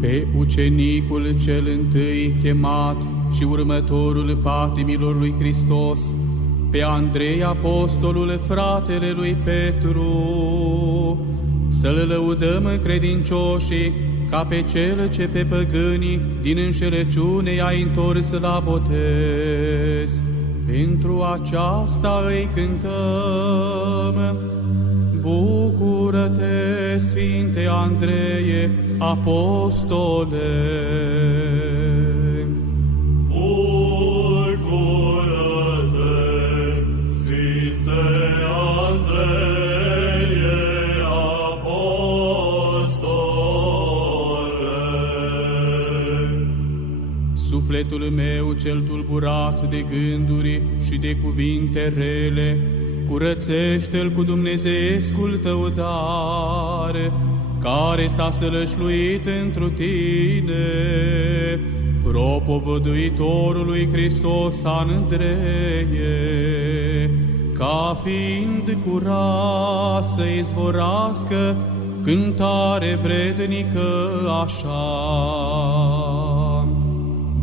pe ucenicul cel întâi chemat și următorul patimilor lui Hristos, pe Andrei apostolul, fratele lui Petru, să-l lăudăm credincioșii ca pe cel ce pe păgânii din înșelăciune i-a întors la botez. Pentru aceasta îi cântăm: bucură-te, Sfinte Andreie, apostole! Bucură-te, Sfinte Andreie, apostole! Sufletul meu cel tulburat de gânduri și de cuvinte rele, curățește-l cu dumnezeescul tău dar, care s-a sălășluit întru tine, propovăduitorului Hristos Andreie, ca fiind curat să izvorască cântare vrednică așa.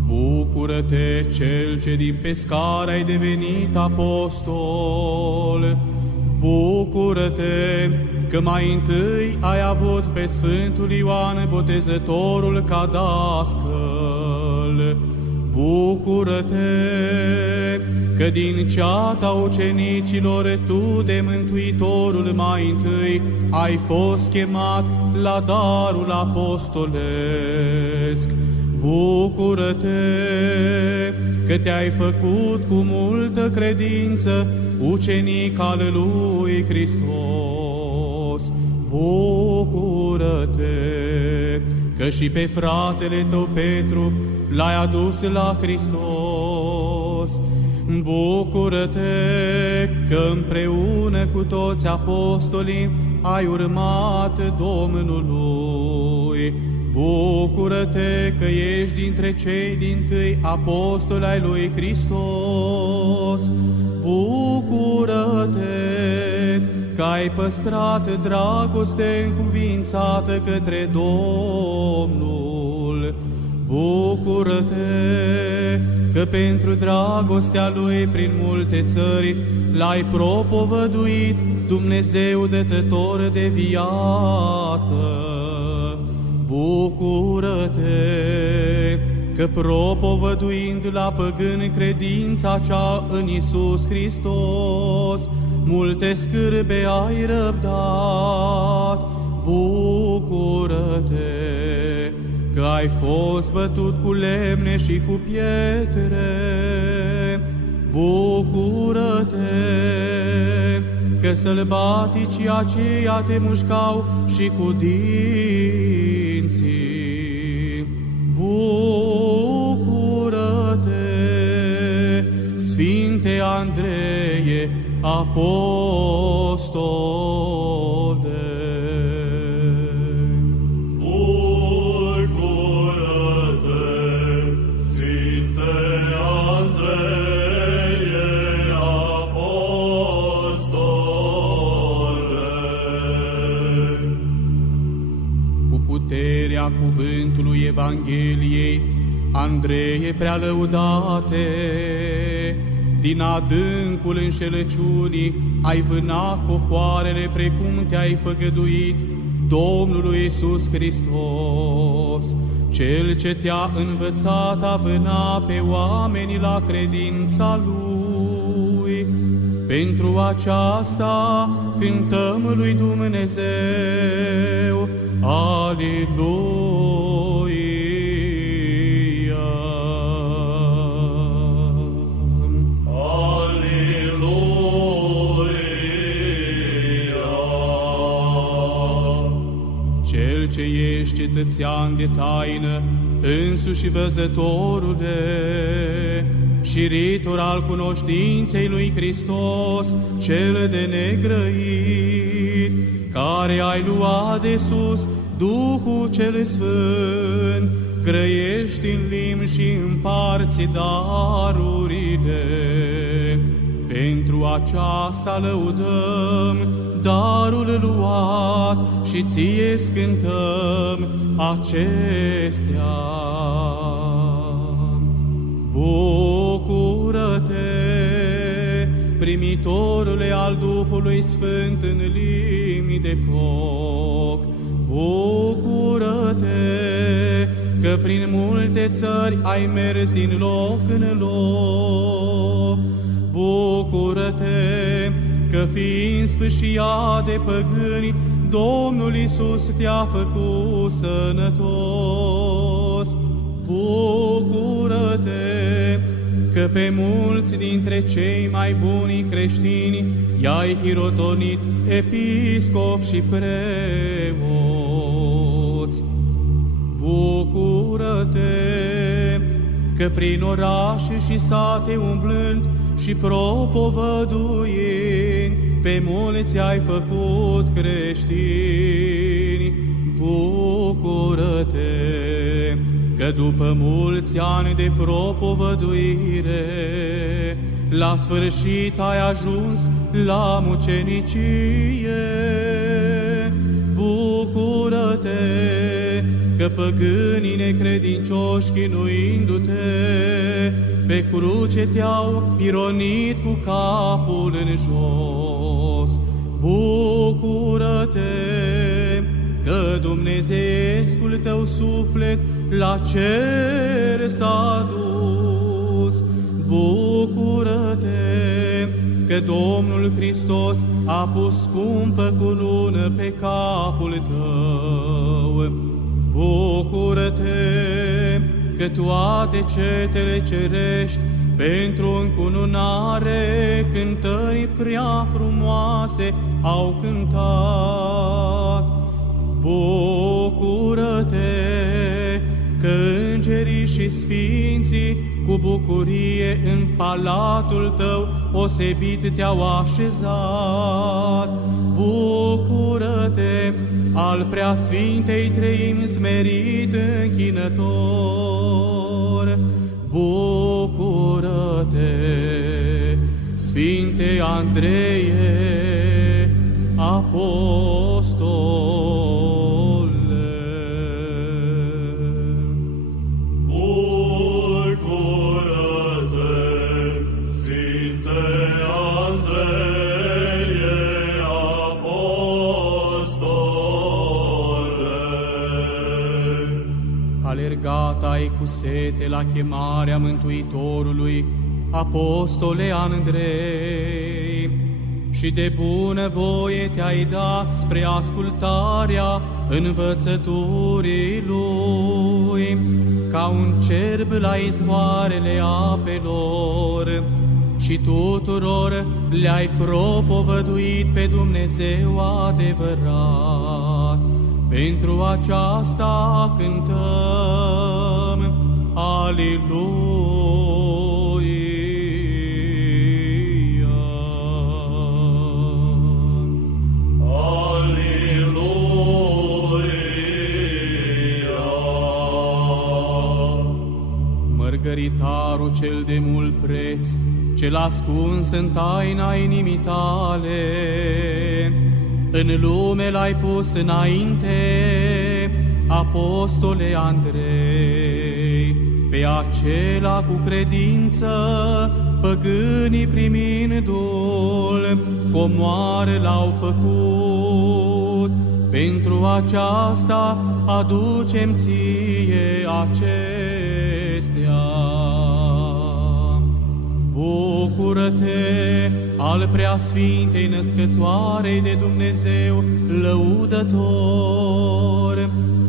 Bucură-te, cel ce din pescar ai devenit apostol! Bucură-te că mai întâi ai avut pe Sfântul Ioan Botezătorul ca dascăl! Bucură-te că din ceata ucenicilor tu de Mântuitorul mai întâi ai fost chemat la darul apostolesc! Bucură-te că te-ai făcut cu multă credință ucenic al lui Hristos. Bucură-te că și pe fratele tău Petru l-ai adus la Hristos. Bucură-te că împreună cu toți apostolii ai urmat Domnului. Bucură-te că ești dintre cei dintâi apostoli ai lui Hristos. Bucură-te că ai păstrat dragoste încuvințată către Domnul. Bucură-te că pentru dragostea Lui prin multe țări l-ai propovăduit, Dumnezeu dătător de viață. Bucură-te că propovăduind la păgâni credința cea în Iisus Hristos, multe scârbe ai răbdat. Bucură-te că ai fost bătut cu lemne și cu pietre. Bucură-te că sălbaticii aceia te mușcau și cu dinții. Bucură-te, Sfinte Andreie, apostole! Cuvântului Evangheliei, Andreie prea lăudate, din adâncul înșelăciunii ai vânat popoarele precum te-ai făgăduit Domnului Iisus Hristos, Cel ce te-a învățat a vâna pe oamenii la credința Lui. Pentru aceasta cântăm lui Dumnezeu, Aleluia! Cel ce ești cetățean de taină, însuși Văzătorule, și ritor al cunoștinței lui Hristos, cel de negrăit, care ai luat de sus Duhul cel Sfânt, grăiești în limbi și împarți darurile. Pentru aceasta lăudăm darul luat și ție scântăm acestea. Bucură-te, primitorule al Duhului Sfânt în limbi de foc. Bucură-te, că prin multe țări ai mers din loc în loc. Bucură-te, că fiind sfâșiat de păgâni, Domnul Iisus te-a făcut sănătos. Bucură-te, că pe mulți dintre cei mai buni creștini i-ai hirotonit episcop și preoți. Bucură-te, că prin orașe și sate umblând și propovăduind, pe mulți ai făcut creștini. Bucură-te, că după mulți ani de propovăduire, la sfârșit ai ajuns la mucenicie. Bucură-te, că păgânii necredincioși chinuindu-te, pe cruce te-au pironit cu capul în jos. Bucură-te, că dumnezeescul tău suflet la cer s-a dus. Bucură-te, că Domnul Hristos a pus scumpă cunună pe capul tău. Bucură-te, că toate cetele cerești pentru încununare cântări prea frumoase au cântat. Bucură-te, că îngerii și sfinții cu bucurie în palatul tău osebit te-au așezat. Bucură-te, al preasfintei treimi smerit închinător. Bucură-te, Sfinte Andreie, apostole. Bucură-te, Sfinte Andreie, apostole. Alergat ai cu sete la chemarea Mântuitorului, apostole Andrei, și de bună voie te-ai dat spre ascultarea învățăturii Lui, ca un cerb la izvoarele apelor, și tuturor le-ai propovăduit pe Dumnezeu adevărat. Pentru aceasta cântăm Aliluia. Mărgăritarul cel de mult preț, cel ascuns în taina inimii tale, în lume l-ai pus înainte, apostole Andrei, pe acela cu credință, păgânii primindu-l, comoare l-au făcut. Pentru aceasta aducem ție acestea. Bucură-te, al preasfintei născătoarei de Dumnezeu lăudător.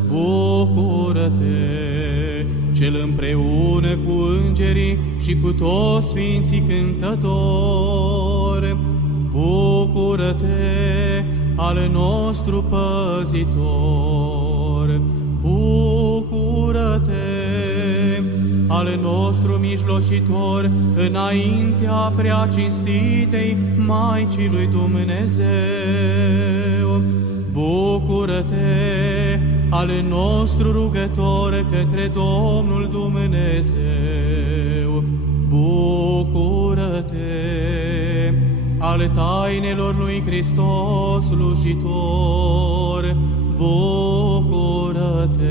Bucură-te, cel împreună cu îngerii și cu toți sfinții cântători. Bucură-te, al nostru păzitor. Bucură-te, al nostru mijlocitor, înaintea prea cinstitei Maicii lui Dumnezeu. Bucură-te, al nostru rugător către Domnul Dumnezeu. bucură-te! Ale tainelor lui Hristos slujitor, bucură-te!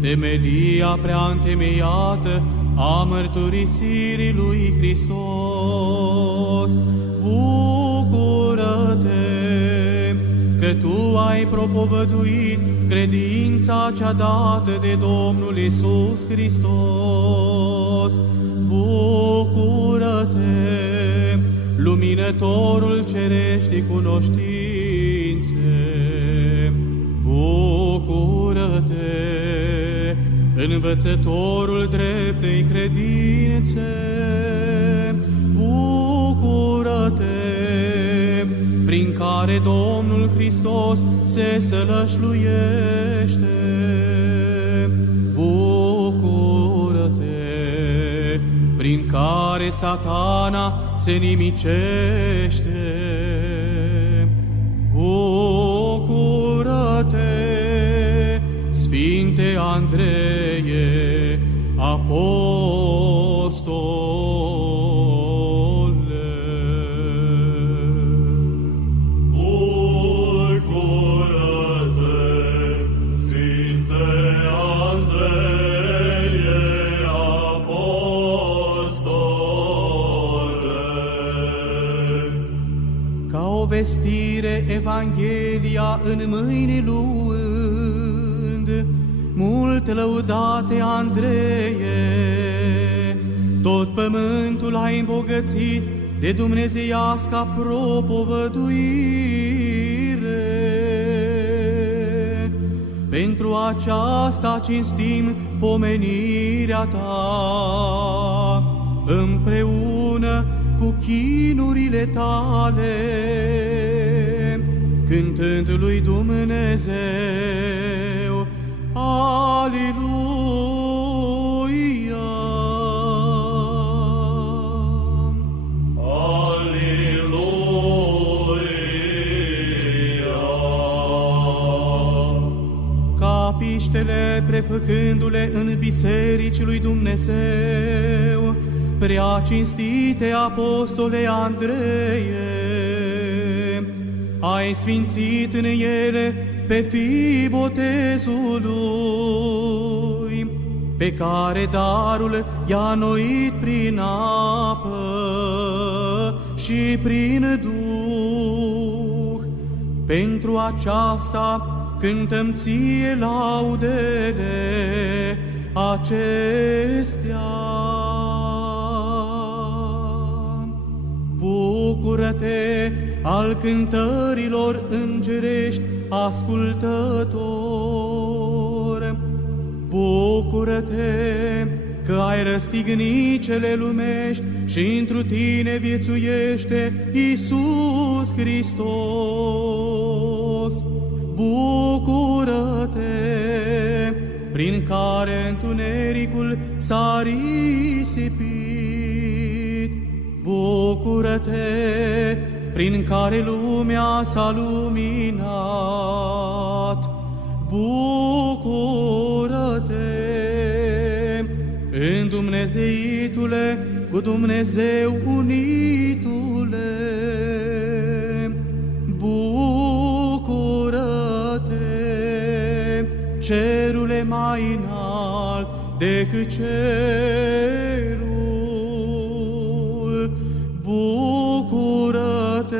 Temelia prea întemeiată a mărturisirii lui Hristos, bucură-te! Că tu ai propovăduit credința cea dată de Domnul Iisus Hristos, bucură-te! Luminătorul cereștii cunoștințe, bucură-te! Învățătorul dreptei credințe, bucură-te! Prin care Domnul Hristos se sălășluiește, bucură-te! Prin care Satana se nimicește, bucură-te! Sfinte Andreie, apostole, bucură-te, Sfinte Andreie, apostole. Ca o vestire Evanghelia în mâini luând, mult lăudate Andreie, tot pământul a îmbogățit de dumnezeiasca propovăduire. Pentru aceasta cinstim pomenirea ta, împreună cu chinurile tale, cântând lui Dumnezeu, Aliluia! Aliluia! Capiștele prefăcându-le în bisericii lui Dumnezeu, prea cinstite apostole Andreie, ai sfințit în ele pe fii botezului, pe care darul i-a înnoit prin apă și prin Duh. Pentru aceasta cântăm ție laudele acestea. Bucură-te al cântărilor îngerești ascultător, bucură-te că ai răstignit cele lumești și întru tine viețuiește Iisus Hristos. Bucură-te, prin care întunericul s-a risipit. Bucură-te, prin care lumea s-a luminat. Bucură-te, îndumnezeitule, cu Dumnezeu unitule. Bucură-te, cerule mai înalt decât cerul. Bucură-te,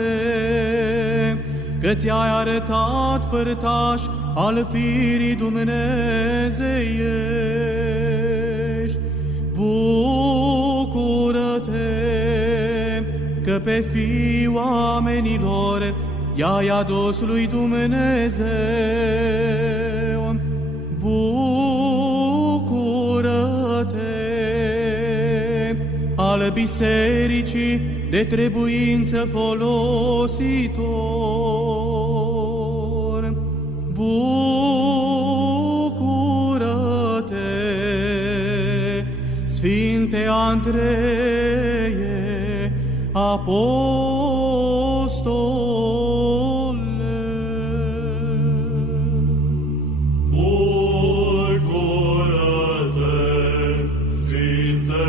că te-ai arătat părtaș al firii dumnezeiești. Bucură-te, că pe fii oamenilor i-ai adus lui Dumnezeu. Bucură-te, al bisericii de trebuință folositor. Bucură-te, Sfinte Andreie, apostole. Bucură-te, Sfinte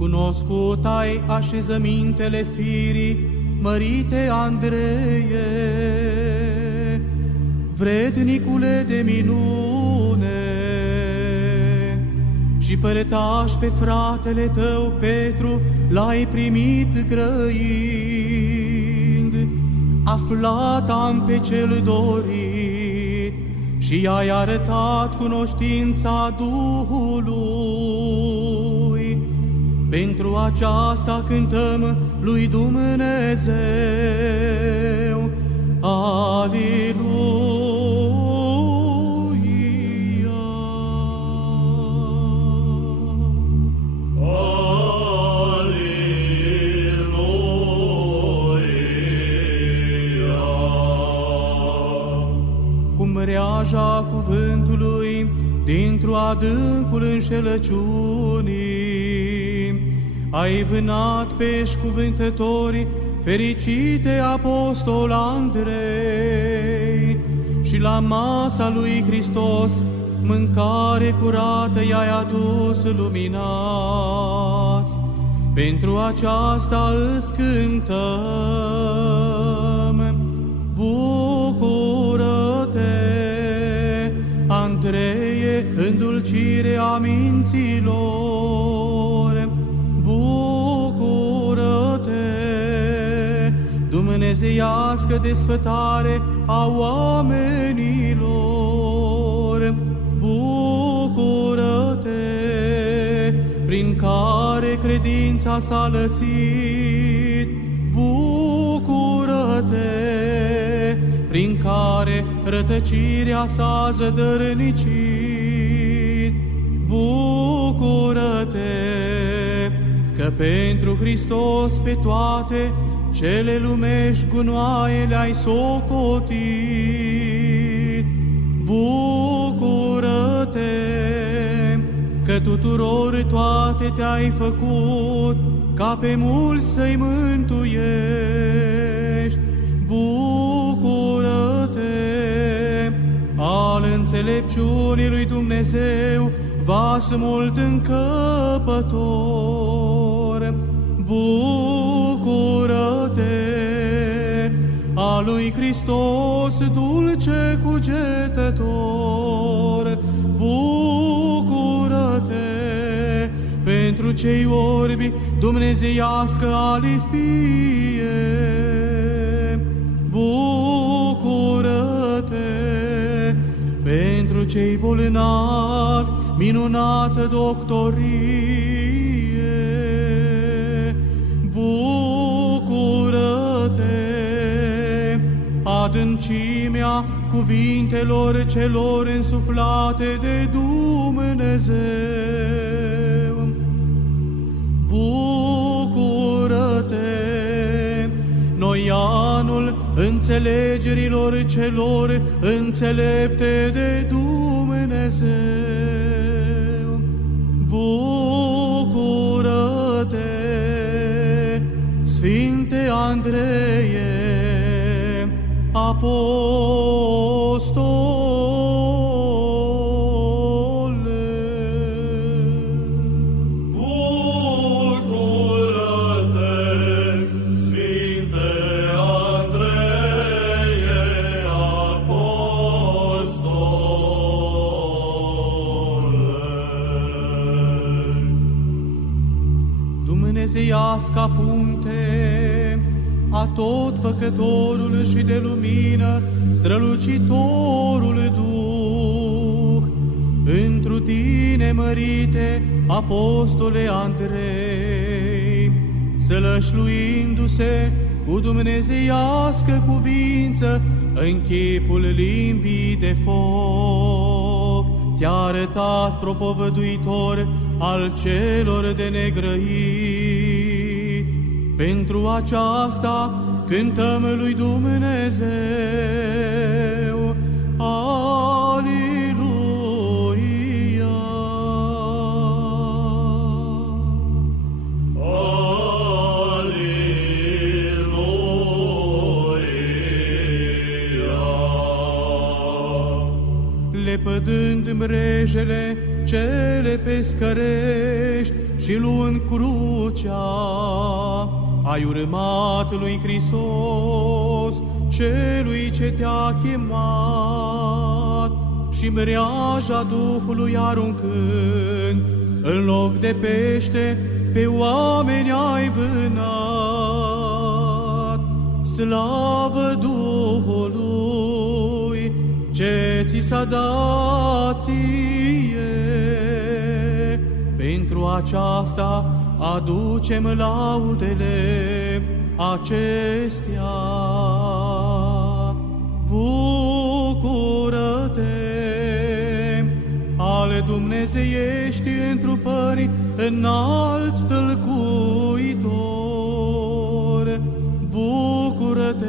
Cunoscut ai așezămintele firii mărite Andreie, vrednicule de minune, și părătaș pe fratele tău Petru l-ai primit grăind. Aflat am pe cel dorit și i-ai arătat cunoștința Duhului. Pentru aceasta cântăm lui Dumnezeu. Aleluia! Cu mreaja cuvântului dintr-o adâncul înșelăciunii, ai vânat pești cuvântători, fericite apostol Andrei, și la masa lui Hristos mâncare curată i-ai adus luminați. Pentru aceasta îți cântăm. Bucură-te, Andreie, îndulcire a minților! Bucură-te, dumnezeiască desfătare a oamenilor! Bucură-te, prin care credința s-a lățit! Bucură-te, prin care rătăcirea s-a zădărnicit! Bucură-te, că pentru Hristos pe toate cele lumești gunoaie le-ai socotit. Bucură-te, că tuturor toate te-ai făcut, ca pe mulți să-i mântuiești. Bucură-te, al înțelepciunii lui Dumnezeu, vas mult încăpător. Bucură-te, a lui Hristos dulce cugetător. Bucură-te, pentru cei orbi dumnezeiască ale fie. Bucură-te, pentru cei bolnavi minunată doctorie. Bucură-te, adâncimea cuvintelor celor însuflate de Dumnezeu. Bucură-te, noianul înțelegerilor celor înțelepte de Dumnezeu. Bucură-te, Sfinte Andreie, apostole! Dumnezeiasca punte a tot făcătorul și de lumină, strălucitorul Duh, întru tine mărite, apostole Andrei, sălășluindu-se cu dumnezeiască cuvință în chipul limbii de foc, te-a arătat propovăduitor al celor de negrăit. Pentru aceasta cântăm lui Dumnezeu. Aleluia! Lepădând mrejele cele pescărești și luând cruce crucea, ai urmat lui Hristos, celui ce te-a chemat, și mreaja Duhului aruncând, în loc de pește, pe oameni ai vânat. Slavă Duhului, ce ți s-a dat ție. Pentru aceasta aducem laudele acestea. Bucură-te, ale dumnezeiești întrupări înalt tălcuitor. Bucură-te,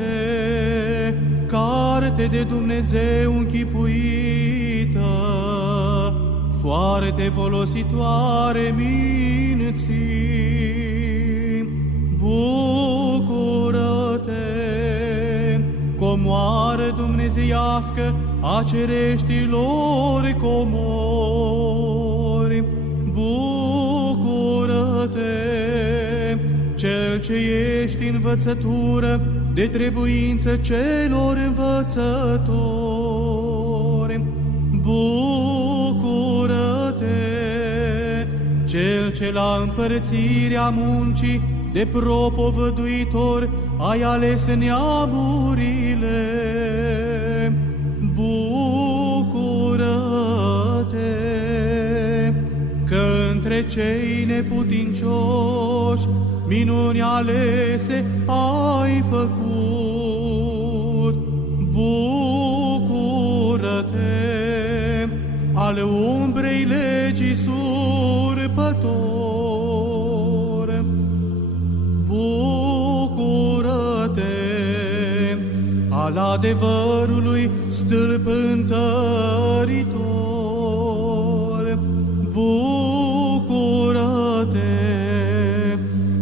carte de Dumnezeu închipuită, foarte folositoare minții. Bucură-te, comoară dumnezeiască a cereștilor comori. Bucură-te, cel ce ești învățătură de trebuință celor învățători. Bucură-te, cel ce la împărțirea muncii de propovăduitor ai ales neamurile. Bucură-te, că între cei neputincioși minuni alese ai făcut. Bucură-te, ale umbrei legii surpător. Bucură-te, al adevărului stâlp întăritor. Bucură-te,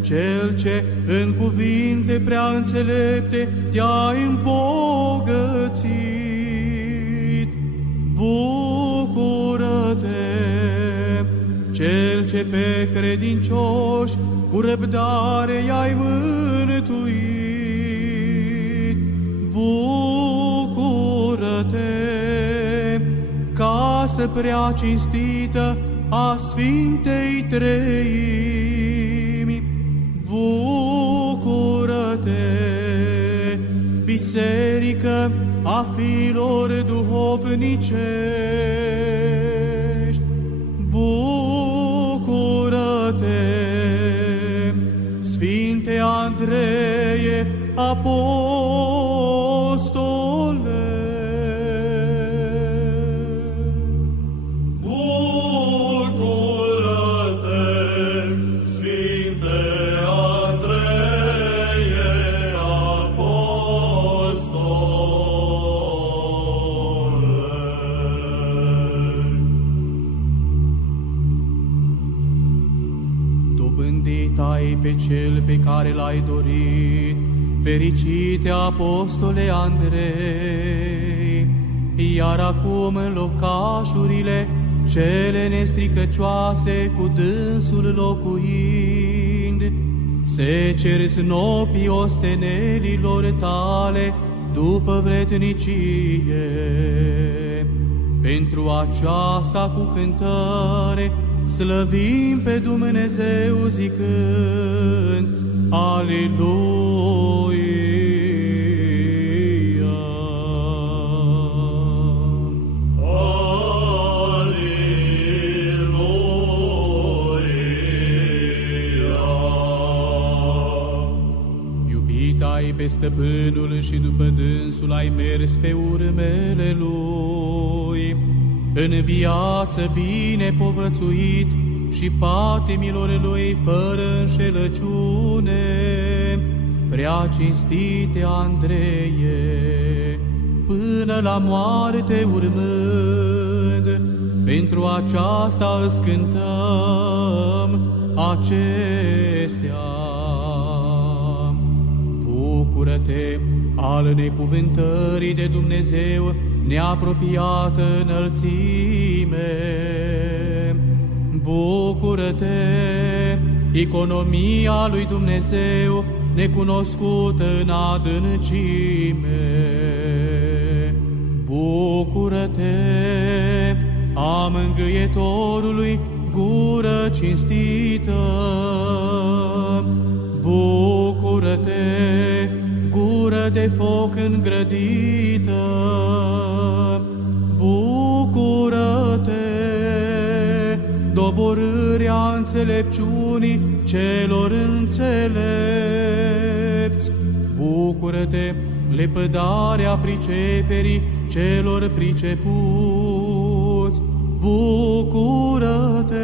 cel ce în cuvinte prea înțelepte te-ai îmbogățit. Bucură-te, cel ce pe credincioși cu răbdare i-ai mântuit. Bucură-te, casă prea cinstită a Sfintei Treimi. Bucură-te, biserică a fiilor duhovnicești. Bucură-te, Sfinte Andreie, apostole. Pe cel pe care l-ai dorit, fericite apostole Andrei, iar acum în locașurile cele nestricăcioase cu dânsul locuind, se cer snopii ostenelilor tale după vrednicie. Pentru aceasta cu cântare slăvim pe Dumnezeu zicând, Aleluia! Iubit ai pe stăpânul și după dânsul ai mers pe urmele lui, în viață bine povățuit și patimilor lui fără înșelăciune. Prea cinstite Andreie, până la moarte urmând, pentru aceasta îți cântăm acestea. Bucură-te al necuvântării de Dumnezeu neapropiată înălțime. Bucură-te, economia lui Dumnezeu necunoscută în adâncime. Bucură-te, a Mângâietorului, gură cinstită! Bucură-te, gură de foc îngrădită! Bucură-te, doborârea înțelepciunii celor înțelepți! Bucură-te, lepădarea priceperii celor pricepuți! Bucură-te,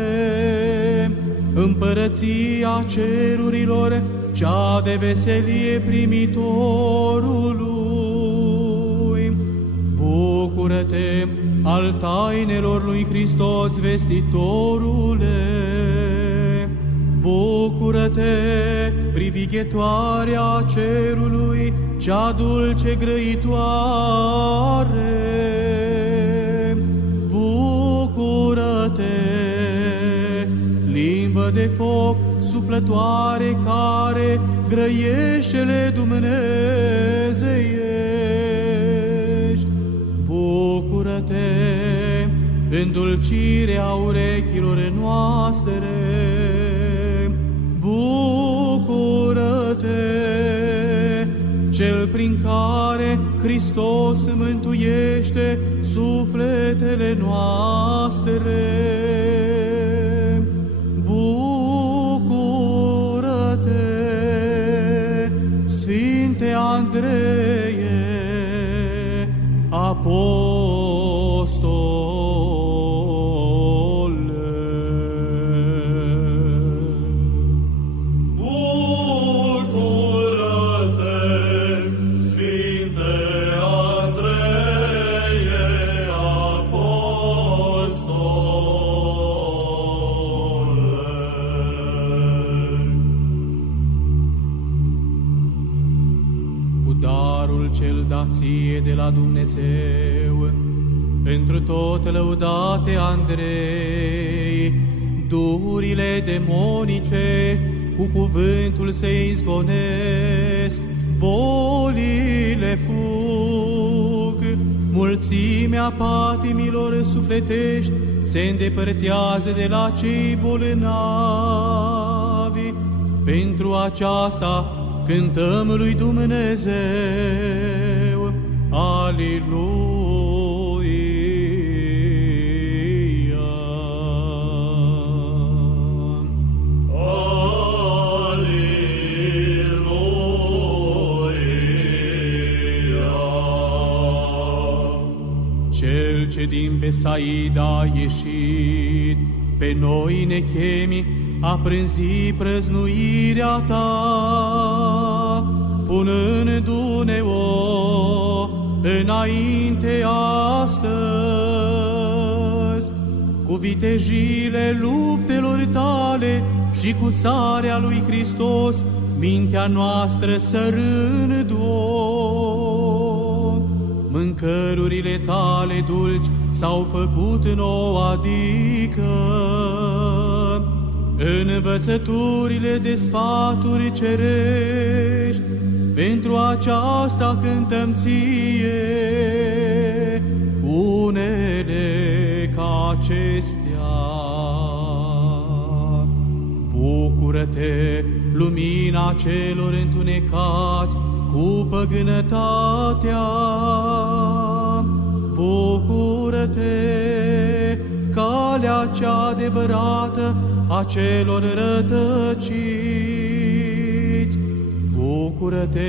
împărăția cerurilor, cea de veselie primitorului! Bucură-te, al tainelor lui Hristos vestitorule! Bucură-te, privighetoarea cerului, cea dulce grăitoare! Bucură-te, limbă de foc suflătoare care grăiește-le dumnezeiești! Bucură-te, îndulcirea urechilor noastre! Bucură-te, cel prin care Hristos mântuiește sufletele noastre. Bucură-te, Sfinte Andreie, apostol! Ție de la Dumnezeu, întru tot lăudate Andrei, duhurile demonice cu cuvântul se izgonesc, bolile fug, mulțimea patimilor sufletești se îndepărtează de la cei bolnavi. Pentru aceasta cântăm lui Dumnezeu. Aleluia! Cel ce din Besaida a ieșit, pe noi ne chemi a prânzi prăznuirea ta, punându-ne-o înainte astăzi, cu vitejile luptelor tale și cu sarea lui Hristos, mintea noastră sărându-o. Mâncărurile tale dulci s-au făcut nouă, adică învățăturile de sfaturi cerești. Pentru aceasta cântăm ție unele ca acestea. Bucură-te, lumina celor întunecați cu păgânătatea. Bucură-te, calea cea adevărată a celor rătăciți. Bucură-te,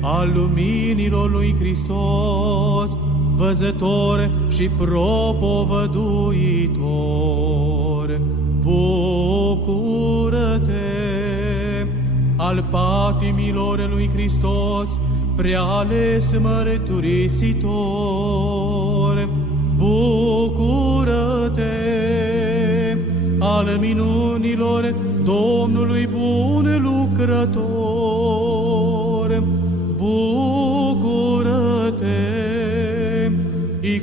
al luminilor lui Hristos, văzător și propovăduitor. Bucură-te, al patimilor lui Hristos, preales mărturisitor. Bucură-te, al minunilor Domnului bun lucrător. Bucură-te,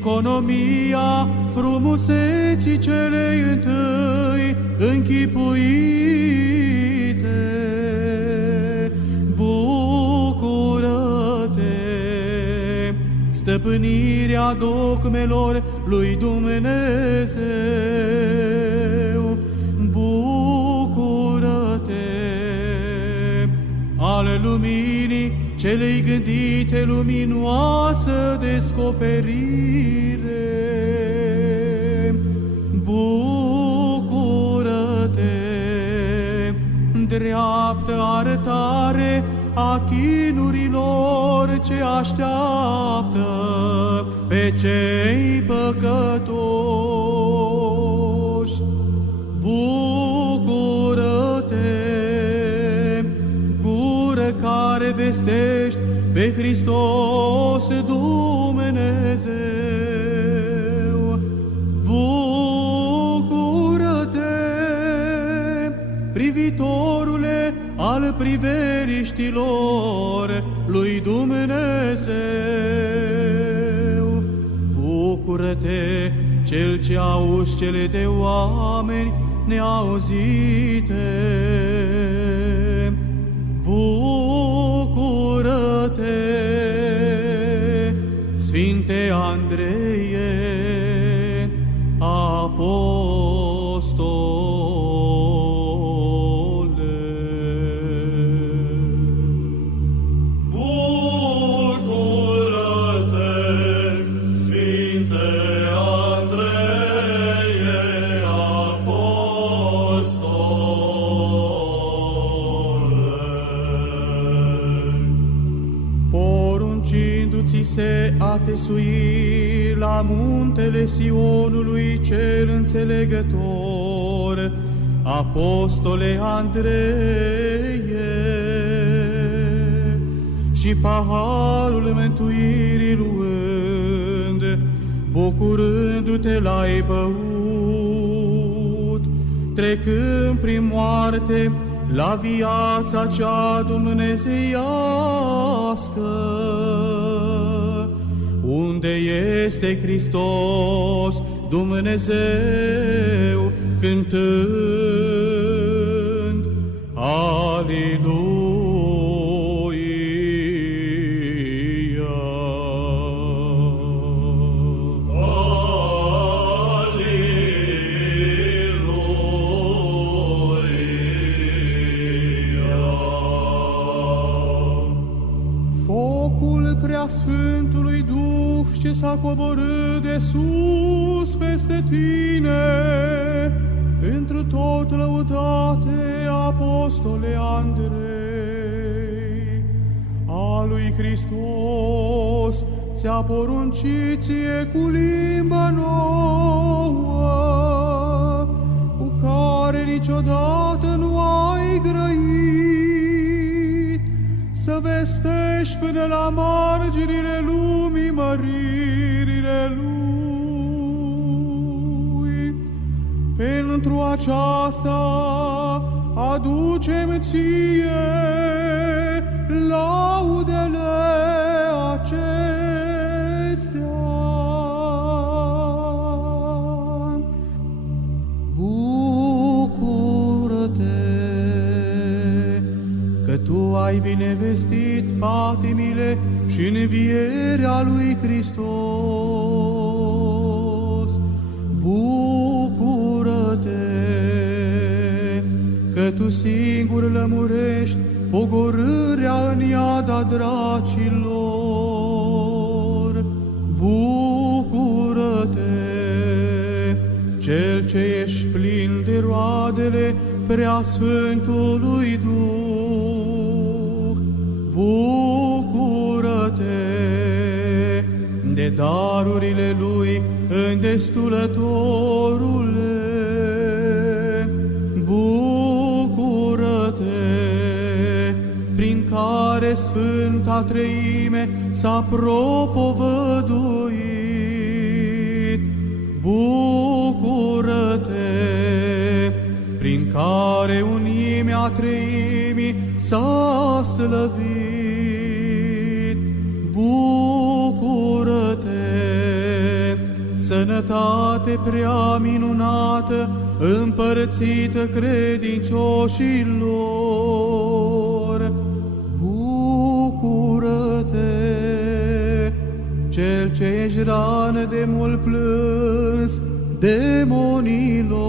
economia frumuseții celei întâi închipuite. Bucură-te, stăpânirea dogmelor lui Dumnezeu. Bucură-te, ale luminii celei gândite luminoasă descoperire. Bucură-te, dreaptă arătare a chinurilor ce așteaptă pe cei păcătoși. Bucură-te, gură care vestești pe Hristos Dumnezeu. Bucură-te, privitorule al priveliștilor lui Dumnezeu. Bucură-te, cel ce auzi cele de oameni neauzite. Bucură-te, Sfinte Andreie, apostole. Bucură-te, Sfinte Andreie, apostole. Poruncindu-ți-se a te sui la muntele Sionului cel înțelegător, apostole Andreie, și paharul mântuirii luând, bucurându-te l-ai băut, trecând prin moarte la viața cea dumnezeiască, unde este Hristos Dumnezeu, cântând Aleluia. Focul Preasfântului Duh ce s-a coborât de sus peste tine, întru tot lăudate, apostole Andrei, a lui Hristos ți-a poruncit ție cu limba nouă, cu care niciodată nu ai grăit, să vestești până la marginile lumii măririle Lui. Pentru aceasta aducem ție laudele acestea. Bucură-te că tu ai binevestit patimile și învierea lui Hristos. Bucură-te că tu singur lămurești pogorârea în iada dracilor. Bucură-te, cel ce ești plin de roadele Preasfântului Duh. Bucură-te de darurile Lui îndestulătorule. Bucură-te, prin care Sfânta Treime s-a propovăduit. Bucură-te, prin care unimea Treimii s-a slăvit. Bucură-te, sănătate prea minunată, împărțită credincioșilor. Bucură-te, cel ce ești rană de mult plâns demonilor.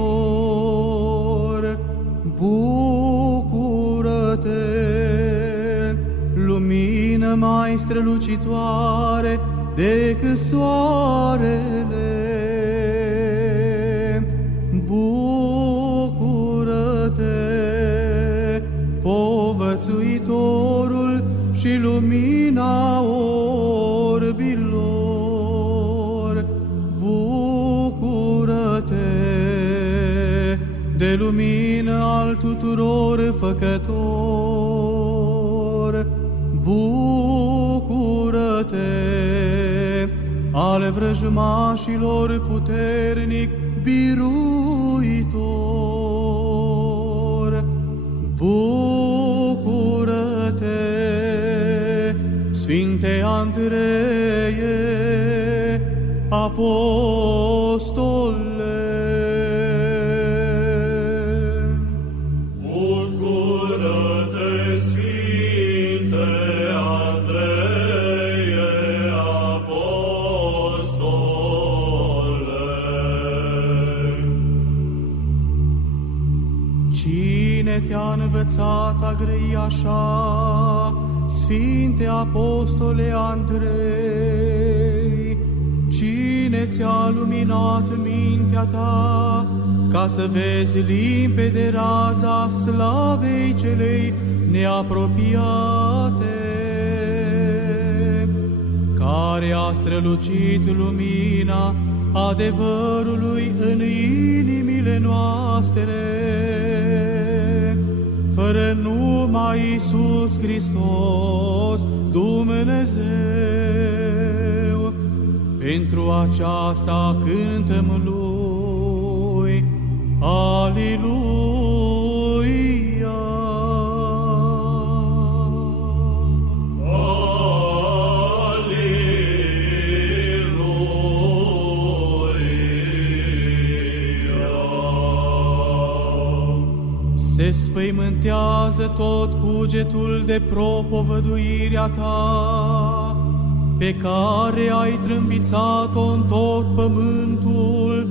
Bucură-te, lumină mai strălucitoare decât soarele. Bucură-te, povățuitorul și lumina orbilor. Bucură-te, de lumină al tuturor făcător. Bucură-te, ale vrăjmașilor puternic biruitor. Bucură-te, Sfinte Andreie, apostole. Bucură-te, Sfinte Andreie, apostole. Cine te-a învățat a grăi așa, Sfinte Apostole Andrei? Cine ți-a luminat mintea ta, ca să vezi limpede raza slavei celei neapropiate, care a strălucit lumina adevărului în inimile noastre, fără numai Iisus Hristos, Dumnezeu. Pentru aceasta cântăm Lui, Aliluia! Se spăimântează tot cugetul de propovăduirea ta, pe care ai trâmbițat-o în tot pământul,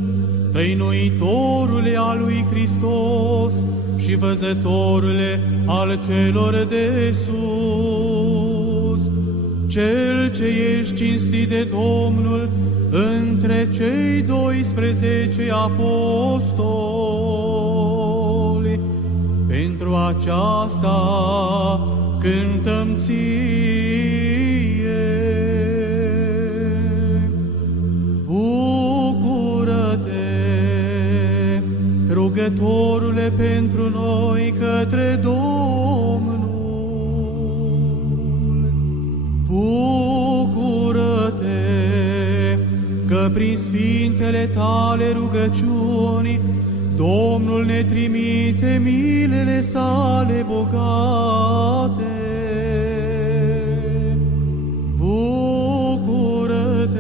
tăinuitorule al lui Hristos și văzătorule al celor de sus, cel ce ești cinstit de Domnul între cei 12 apostoli. Pentru aceasta cântăm ție. Bucură-te, rugătorule pentru noi către Domnul. Bucură-te, că prin sfintele tale rugăciuni Domnul ne trimite milele sale bogate. Bucură-te,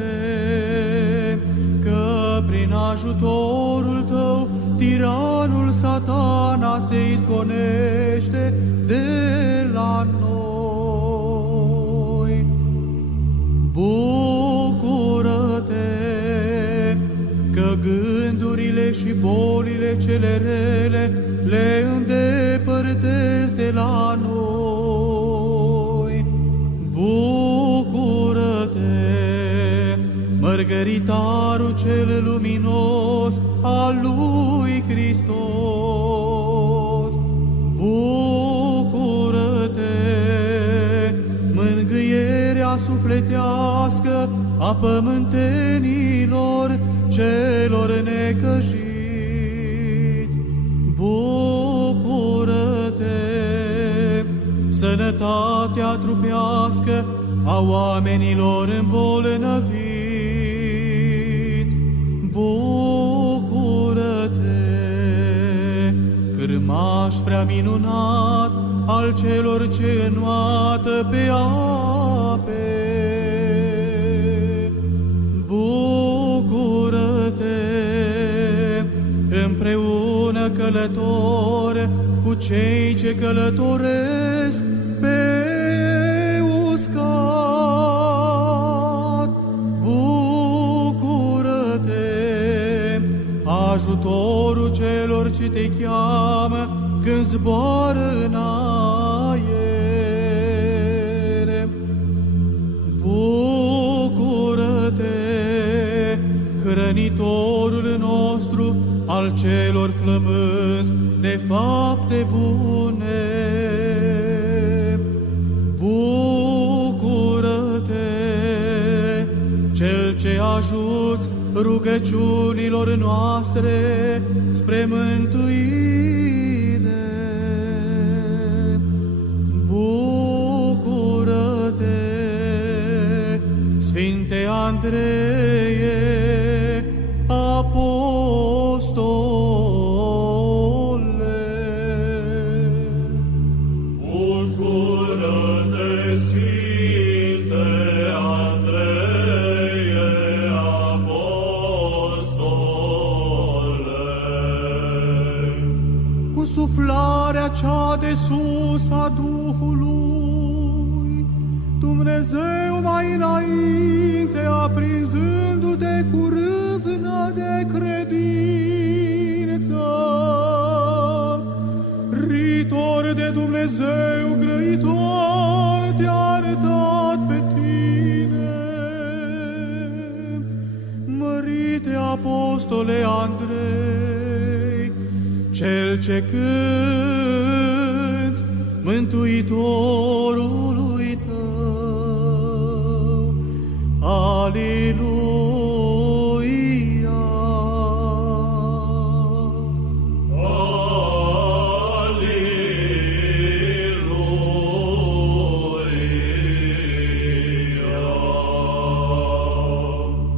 că prin ajutorul tău tiranul Satana se izgonește de la noi. Bucură-te, că gândurile și bolile cele rele le îndepărtezi de la noi. Bucură-te, mărgăritarul cel luminos al lui Hristos. Bucură-te, mângâierea sufletească a pământenilor celor necăjiți. Bucură-te, sănătatea trupească a oamenilor îmbolnăviți. Bucură-te, cârmaș prea minunat al celor ce înnoată pe ape. Bucură-te, călător cu cei ce călătoresc pe uscat. Bucură-te, ajutorul celor ce te cheamă când zboară în aer. Bucură-te, hrănitorul nostru al celor flămânzi de fapte bune. Bucură-te, cel ce ajuți rugăciunilor noastre spre mântuire. Bucură-te, Sfinte Andreie, apostole. Bucură-te, Sfinte Andreie, apostole. Cu suflarea cea de sus a Duhului, Dumnezeu mai înainte, aprinzându-te cu râvnă de credință, ritor de Dumnezeu grăitor, te-a arătat pe tine. Mărite apostole Andrei, cel ce cânți Mântuitorului tău. Aleluia!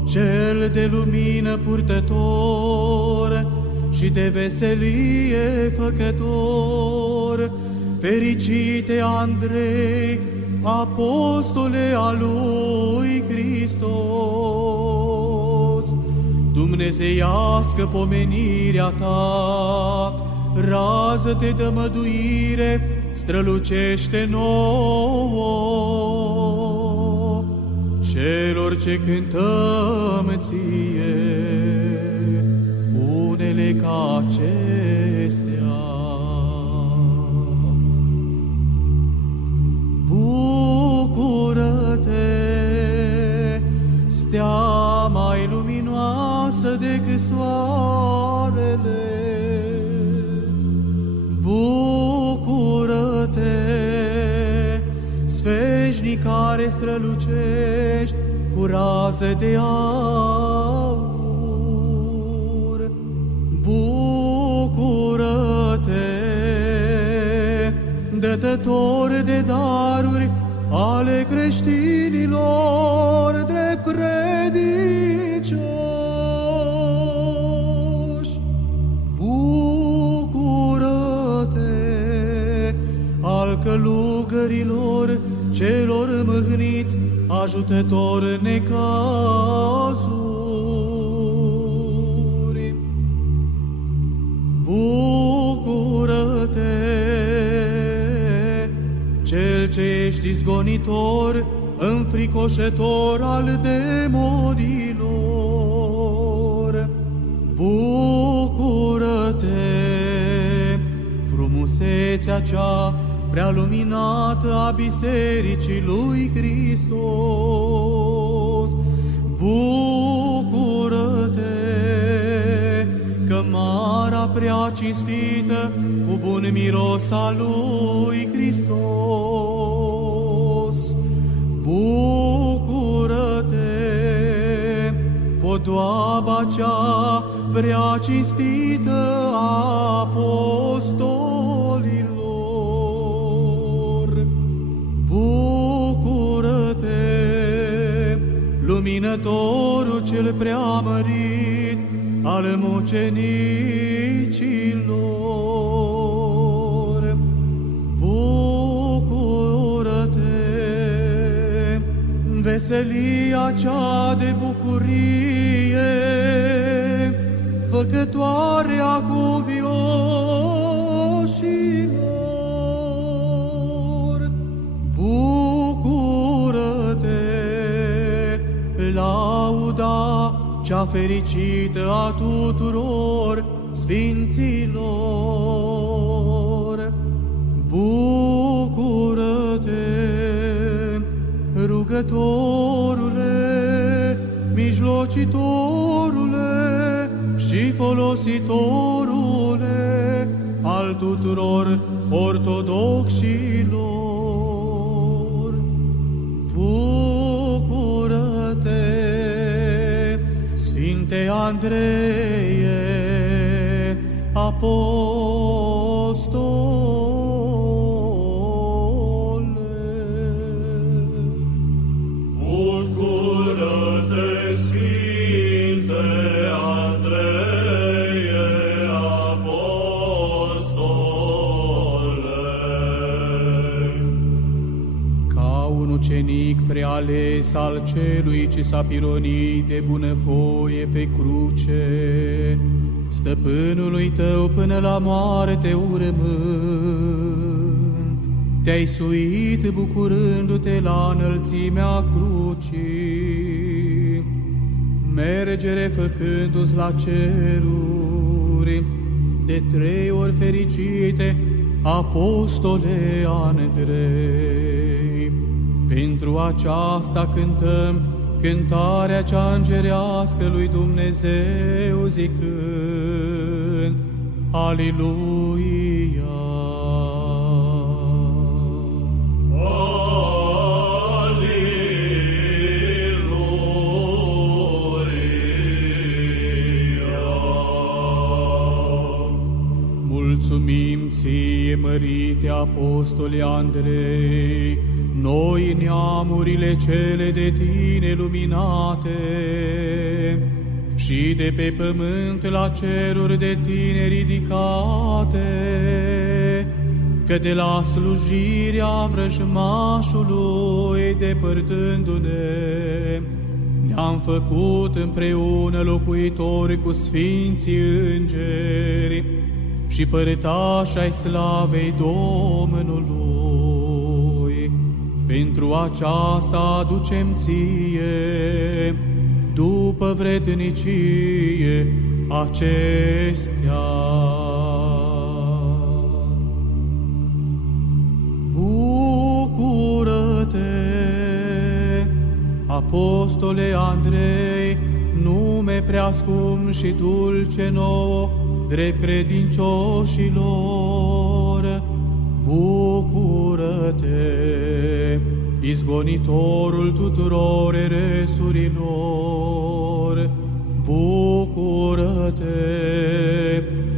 Cel de lumină purtător și de veselie făcător, fericite Andrei, apostole al lui Hristos, dumnezeiască pomenirea ta, rază-te de măduire, strălucește nouă, celor ce cântăm ție unele ca acestea. Bucură-te, stea mai luminoasă decât soarele. Bucură-te, sfeșnic care strălucești cu raze de aur. Bucură-te, dătător de daruri ale creștinilor drept credincioși. Bucură-te, al călugărilor celor mâhniți, ajutător în necazuri. Bucură-te, cel ce ești izgonitor, înfricoșător al demonilor. Bucură-te, frumusețea cea prea luminată a Bisericii lui Hristos. Bucură-te, cămara prea cinstită cu bun miros al lui Hristos. Bucură-te, podoaba cea prea cinstită a apostolilor. Bucură-te, luminătorul cel preamărit al mucenicilor. Bucură-te, veselia cea de bucurie, făcătoarea cuvioșilor. Bucură-te, lauda cea fericită a tuturor sfinților. Bucură-te, rugătorule, mijlocitorule și folositorule al tuturor ortodoxilor. Bucură-te, Sfinte Andreie, apostole. Bucură-te, Sfinte Andreie, apostole. Ca un ucenic preales al celui ce s-a pironit de bunăvoie pe cruce, stăpânului tău până la moarte urmând, te-ai suit bucurându-te la înălțimea crucii. Merge refăcându-ți la ceruri de 3 ori fericite, apostole Andrei. Pentru aceasta cântăm cântarea cea îngerească lui Dumnezeu zicând: Aliluia! Mulțumim ție, mărite apostole Andrei, noi neamurile cele de tine luminate, și de pe pământ la ceruri de tine ridicate, că de la slujirea vrăjmașului depărtându-ne, ne-am făcut împreună locuitori cu sfinții îngeri și părătași ai slavei Domnului. Pentru aceasta aducem ție, după vrednicie, acestea. Bucură-te, apostole Andrei, nume preascump și dulce nouă, drept credincioșilor. Bucură-te, izgonitorul tuturor eresurilor. Bucură-te,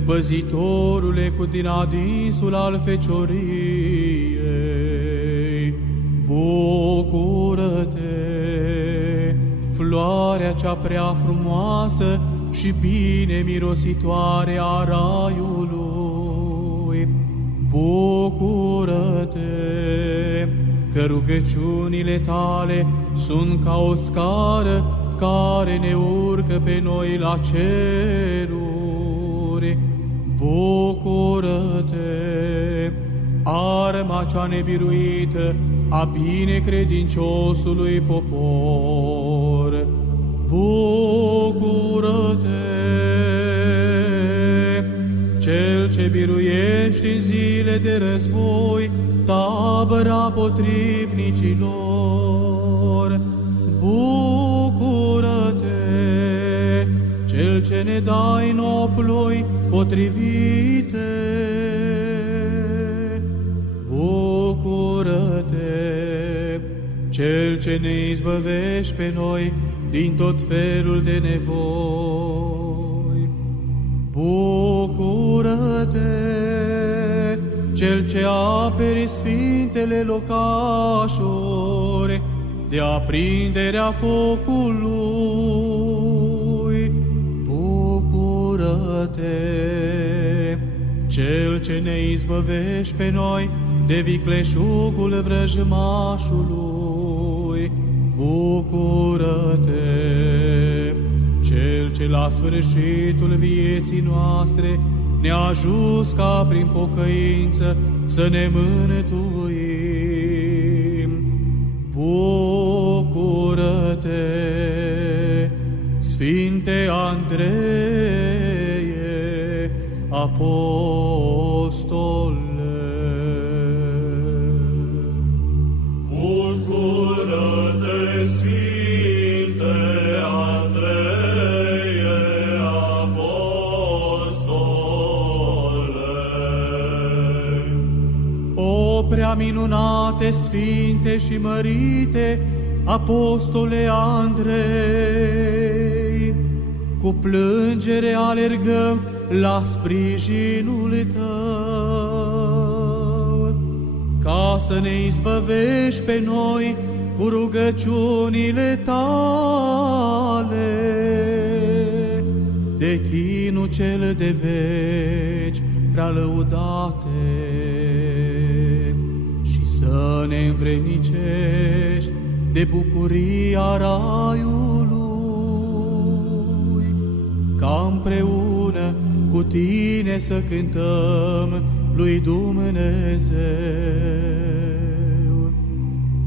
păzitorule cu din adinsul al fecioriei. Bucură-te, floarea cea prea frumoasă și bine mirositoare a raiului. Bucură-te, că rugăciunile tale sunt ca o scară care ne urcă pe noi la ceruri. Bucură-te, arma cea nebiruită a binecredinciosului popor. Bucură-te, cel ce biruiești în zile de război tabăra potrivnicilor. Bucură-te, cel ce ne dai noploi potrivite. Bucură-te, cel ce ne izbăvești pe noi din tot felul de nevoi. Bucură-te, cel ce aperi sfintele locașuri de aprinderea focului. Bucură-te, cel ce ne izbăvești pe noi de vicleșugul vrăjmașului. Bucură-te, cel ce la sfârșitul vieții noastre ne-a ajuns ca prin pocăință să ne mântuim. Bucură-te, Sfinte Andreie, apostole! Bucură-te, Sfinte Andreie, apostole! O prea minunate, sfinte și mărite apostole Andrei, cu plângere alergăm la sprijinul tău, ca să ne izbăvești pe noi cu rugăciunile tale, de chinul cel de veci prea lăudate, și să ne învrednicești de bucuria raiului, ca împreună cu tine să cântăm lui Dumnezeu.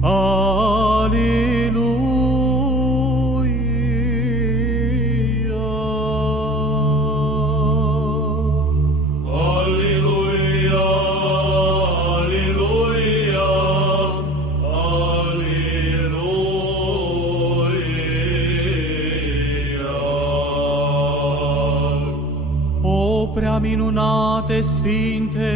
Aleluia! Prea minunate, sfinte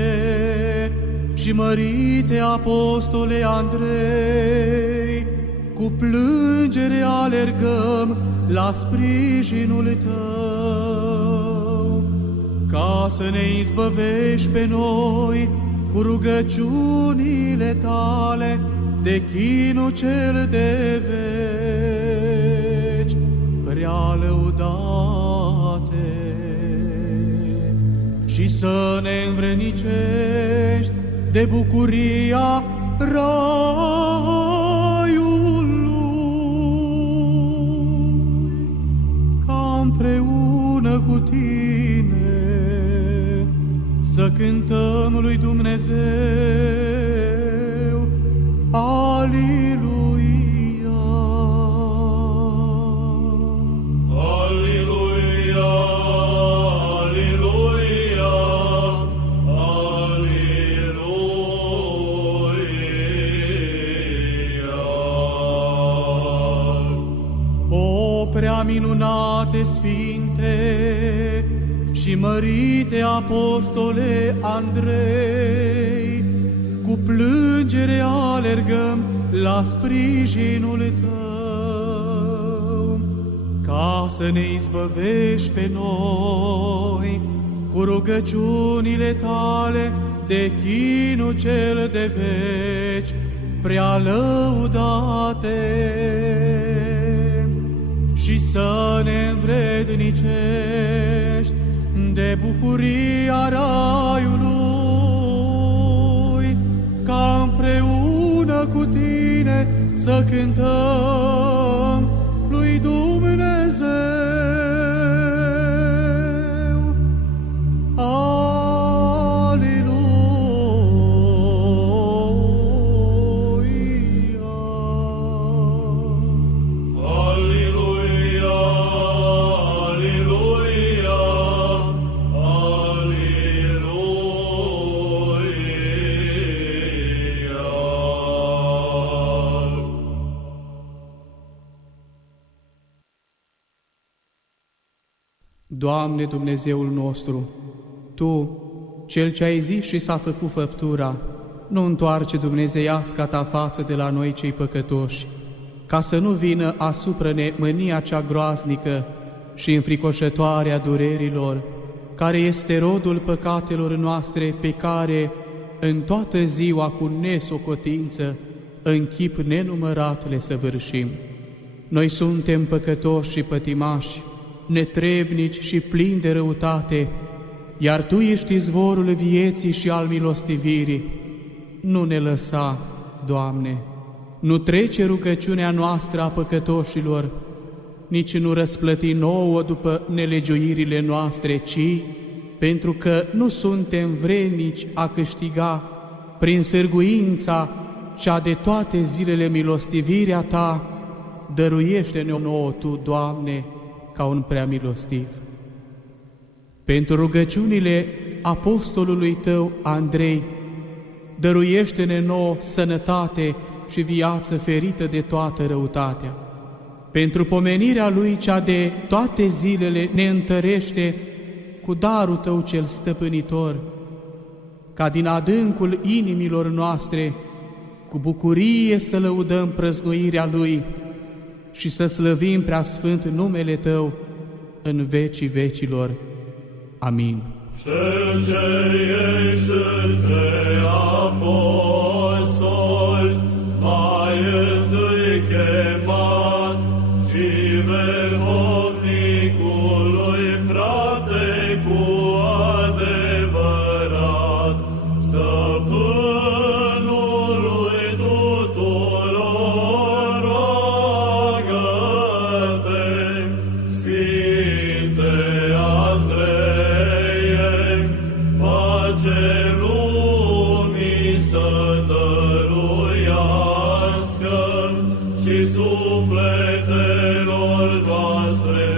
și mărite apostole Andrei, cu plângere alergăm la sprijinul tău, ca să ne izbăvești pe noi cu rugăciunile tale de chinul cel de veci prea lăudate, și să ne învrednicești de bucuria raiului, ca împreună cu tine să cântăm lui Dumnezeu. Aleluia! Prea minunate, sfinte și mărite apostole Andrei, cu plângere alergăm la sprijinul tău, ca să ne izbăvești pe noi cu rugăciunile tale de chinul cel de veci prea lăudate, și să ne învrednicești de bucuria raiului, ca împreună cu tine să cântăm lui Dumnezeu. Doamne Dumnezeul nostru, Tu, Cel ce ai zis și s-a făcut făptura, nu întoarce dumnezeiasca Ta față de la noi cei păcătoși, ca să nu vină asupra ne mânia cea groaznică și înfricoșătoare a durerilor, care este rodul păcatelor noastre, pe care, în toată ziua cu nesocotință, în chip nenumărat le săvârșim. Noi suntem păcătoși și pătimași, netrebnici și plini de răutate, iar Tu ești izvorul vieții și al milostivirii. Nu ne lăsa, Doamne, nu trece rugăciunea noastră a păcătoșilor, nici nu răsplăti nouă după nelegiuirile noastre, ci pentru că nu suntem vrednici a câștiga prin sârguința cea de toate zilele milostivirea Ta, dăruiește-ne nouă Tu, Doamne, ca un prea milostiv. Pentru rugăciunile apostolului Tău, Andrei, dăruiește-ne nouă sănătate și viață ferită de toată răutatea. Pentru pomenirea lui cea de toate zilele ne întărește cu darul Tău cel stăpânitor, ca din adâncul inimilor noastre, cu bucurie să lăudăm prăznuirea Lui și să slăvim preasfânt numele Tău în vecii vecilor. Amin. Cel ce ești între apostoli, mai întâi chemat și verhovnicului frate cu adevărat, stăpânului tuturor rogă-te, Sfinte Andreie, pace lumii să dăruiască și sufletelor noastre